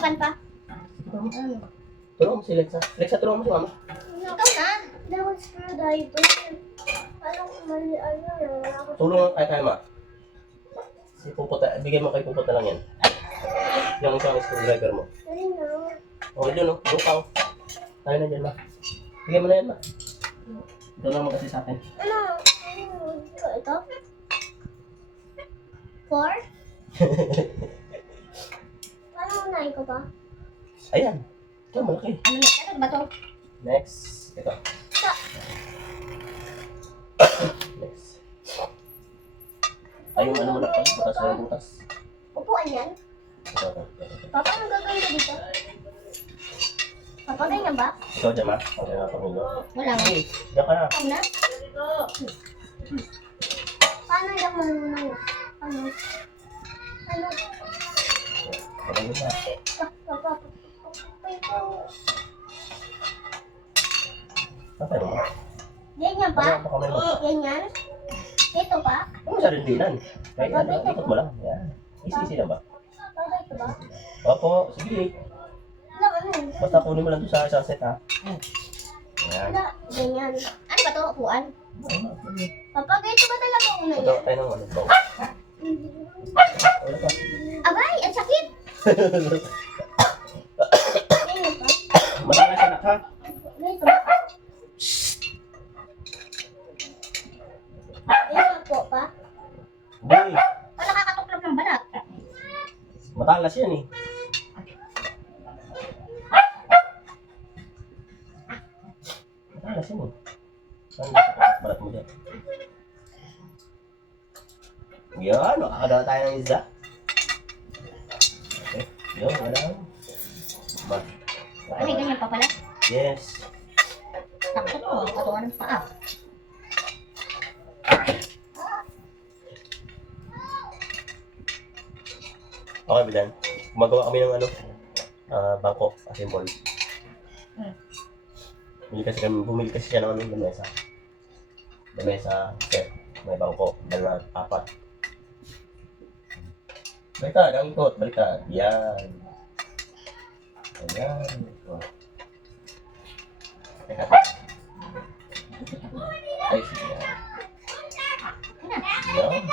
Siksikan pa. Tulungan mo si Lexa. Lexa, tulungan mo si mama. Ikaw na. Dapat screwdriver. Anong mali, ako. Tulungan kay Kalma. Si Puputa, bigay mo kay Puputa lang yan. Yung isang screwdriver mo. Dali na. Okay, dun, oh. Buka, oh. Tayo na dyan, ma. Bigay mo na yan, ma. Ito lang mo kasi sa akin. Ano? Ito? 4? Ano unahin ko pa? Ayan. Ito, malaki. Ano na? Ano ba to? Next. Ito. Next. Ay, yung ano mo na, butas na yung butas. Upuan yan? Ito. Papa, anong gagawin ko dito? Papa, ganyan ba? Ikaw dyan, ma. Okay na, pamilyo. Wala nga. Okay, diyan ka na. Ikaw na. Paano yung marunong? Ano? Ano? Pamilyo na. Papa, ito. Patay mo, ma. Ganyan pa? Ano pa kamay mo? Ganyan? Ito pa? Ano sa rindinan? Kahit ano, ikot mo lang. Yan. Easy lang ba? Papa, ito ba? Opo, sige. Alam, ano yun? Basta kunin mo lang doon sa isang set, ha? Yan. Wala, ganyan. Ano ba to? Upuan? Papa, ganito ba talaga una Ito, yan? tayo ng ano. Ito. Wala pa. Abay, ang sakit. Ganyan pa? Matalas anak, ha? Ganito ba? Ganyan po pa? Hindi. O nakakatuklap ng balat. Matalas yan, eh. Matalas yan, eh. Saan ba sa balat mo dyan? Yan, makakadawa tayo ng isda. Okay, yun, wala. May ganyan pa pala. Yes. Takot mo. Katungan ng paa. Okay, Bilan. Gumagawa kami ng ano, bangko, assemble. Bumili kasi siya ng ano, lamesa. Lamesa, set. May bangko, dalawa, 4. Baliktad, ang ikot, baliktad. Yan. Ayan. Teka. Ay, sige. Yan.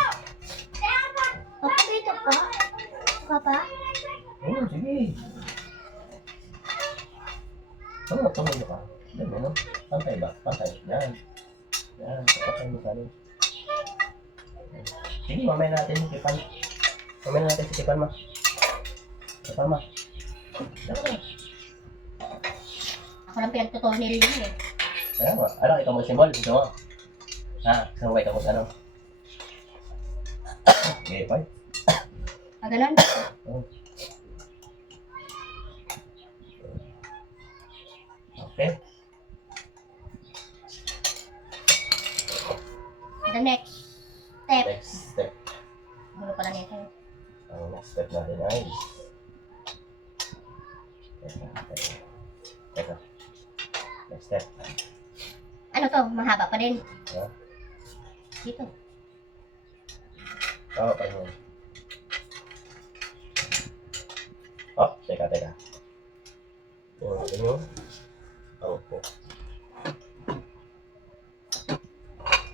Papa, dito pa? Papa? Oh, sige. Ano, tumulong ka? Yan, ano? Pantay ba? Pantay. Yan. Yan, papatay mo sa amin. Sige, mamaya natin yung kipan. Mamaya natin si kipan, ma. Kipan, ma. Yan. Ako lang pinagtutunil yun eh. Kaya nga. Ano, ikaw mo symbol? Ito mo. Ha? Saan ba ikaw mo sa ano? Okay, bye. Ah, ganun. Okay. The next step. Next step. Gulo pala nito. Ang next step natin ay... Teka. Next step. Ano to? Mahaba pa din. Ha? Dito. Oo, pa yun. Oh, teka. Yung natin yung po.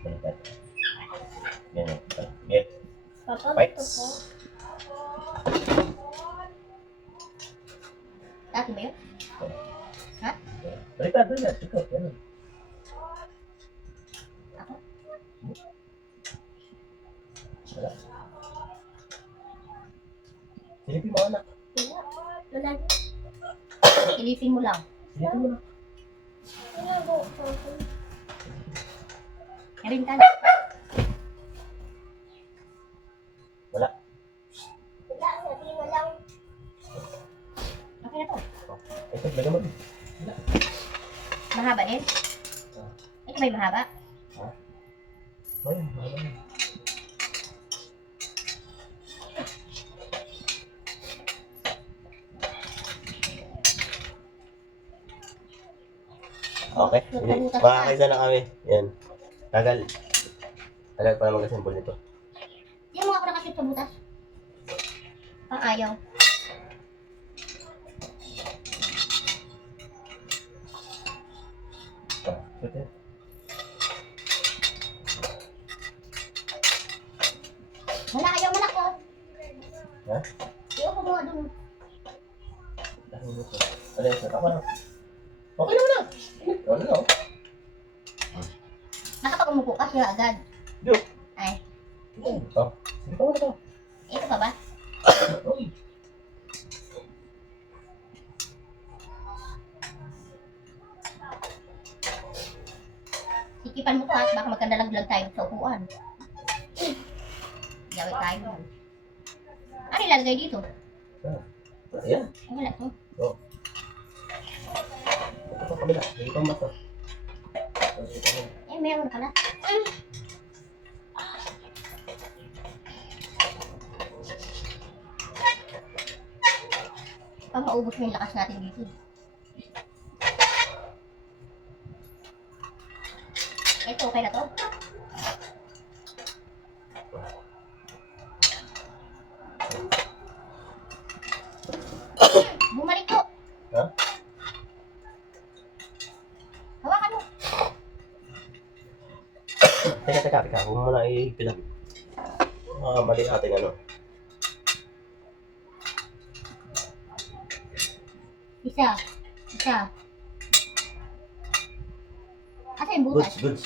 Balikat. Ganyan. Get. Papa, Wait. dito po? Dati ba yun? Ha? Balikat. Ikaw, ganun. Ako? Wala. Silipin mo, anak. Wala. Ilipin mo lang. Silipin mo na. Wala po. Meron ka. Wala. Wala, sabi mo lang. Okay na to. Ito, lagyan mo. Mahaba din. Ito ba yung mahaba? Ayun, wala. Okay. Makakaisa na kami. Yan. Tagal. Tagal pa naman kasi ang nito. Yung mga ako nakashoot sa butas. Pang ayaw. Pwede. Wala, ayaw malak ko. Ha? Ayaw ko mga dun. Ano yun? Ano yun? Ako na. Okay naman na. Ano na? Nakapag umupo ka siya agad. Yo. Ay, Ito. Sige pa ito. ito pa ba? Okay. Sikipan mo to ha, baka magkandalaglag tayo sa upuan. Gawin tayo. Ano ilalagay dito? Ayan. Ay, wala to. Ito pa kabila. Sige pa mata. Eh, meron pala. Pag maubos mo yung lakas natin dito. Ito, okay na to? Bumalik ko. Ha? Hawakan mo. Teka. Huwag mo na ipilang. Mali ating ano. Isa. Asa yung butas? Goods.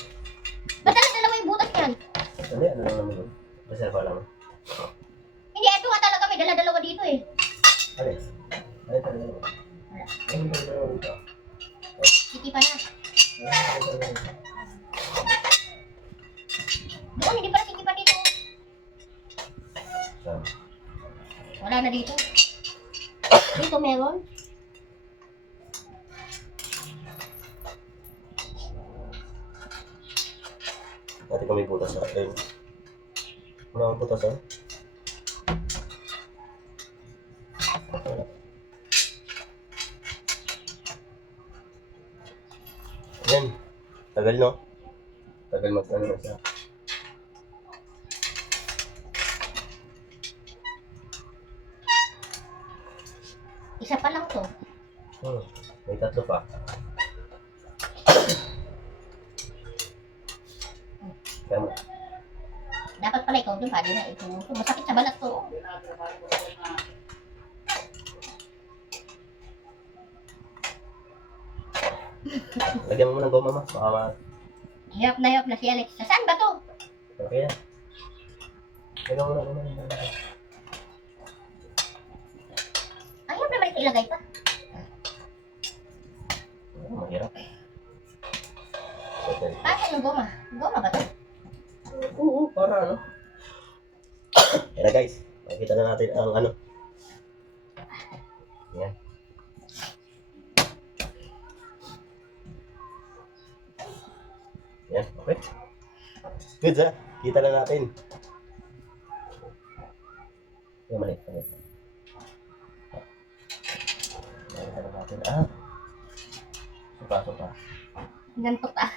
Ba't dalawa yung butas yan? Ano yan? Ano naman yun? Reserva lang. Hindi, ito nga talaga may dala-dalawa dito eh. Ano? Ano talaga? Wala. Ano talaga dito? Sikipan na. Doon, hindi pala sikipan dito. Saan? Wala na dito. Dito meron. Dati kung may butas na. Ayun. Wala akong butas, ha? Wala. Ayan. Tagal, no? Tagal mag-ano siya. Isa pa lang to. May tatlo pa. Kaya mo. Dapat pala ikaw dun, pwede na ito. Masakit sa balat to. Lagyan mo muna ng goma, ma. Baka Hirap na si Alex. Saan ba to? okay yan. Lagyan mo na goma. Ayaw naman ito ilagay pa. Mahirap. Okay. Paano yung goma? Goma ba to? Oo, para ano. Yan na guys. Makikita na natin ang ano. Yan. Yan, okay. Good ha. Kita na natin. Yan, mali. Kita na natin. Supa. Gantok ah.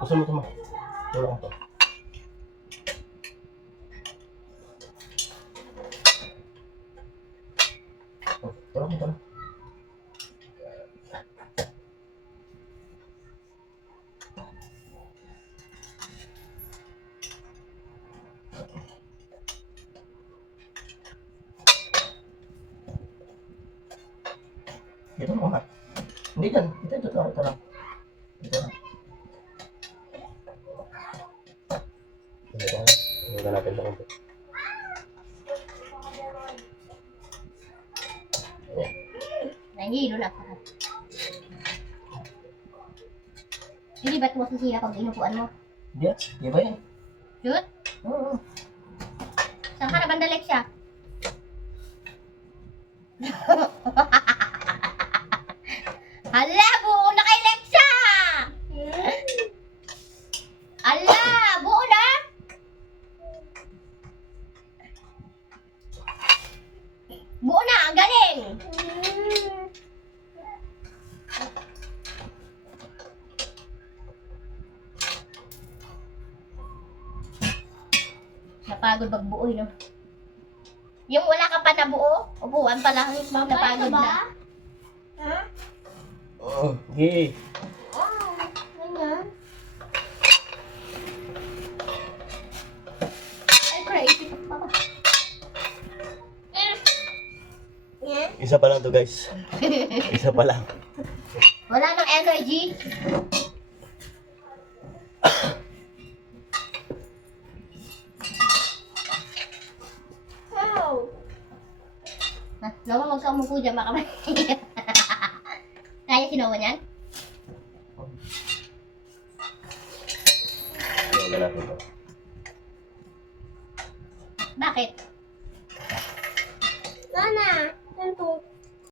Gusto mo ito mo? Wala ko to. Wala ko to. Dito mo nga. Hindi dyan. Ito lang. Ito lang. Ito natin ito konti. Ayan. Nangihilo na ako. Hindi ba't mo sisira pag inupuan mo? Di ba yan? Shoot? Oo. Saan ka na banda Lexia? Hala, buo na kay Lexia! Hala, buo na! Buo na, ang galing! Napagod magbuo, no? Yung wala ka pa nabuo, upuan pa lang, napagod na. Ha? Oh, okay. Oh, ganyan. Ay, crazy pa pa. Yan. Isa pa lang to guys. Isa pa lang. Wala nang energy. How? Naman, huwag ka umupo dyan, makamay. Kaya sinawa niyan? Ayan na natin to. Bakit? Nana, yan to.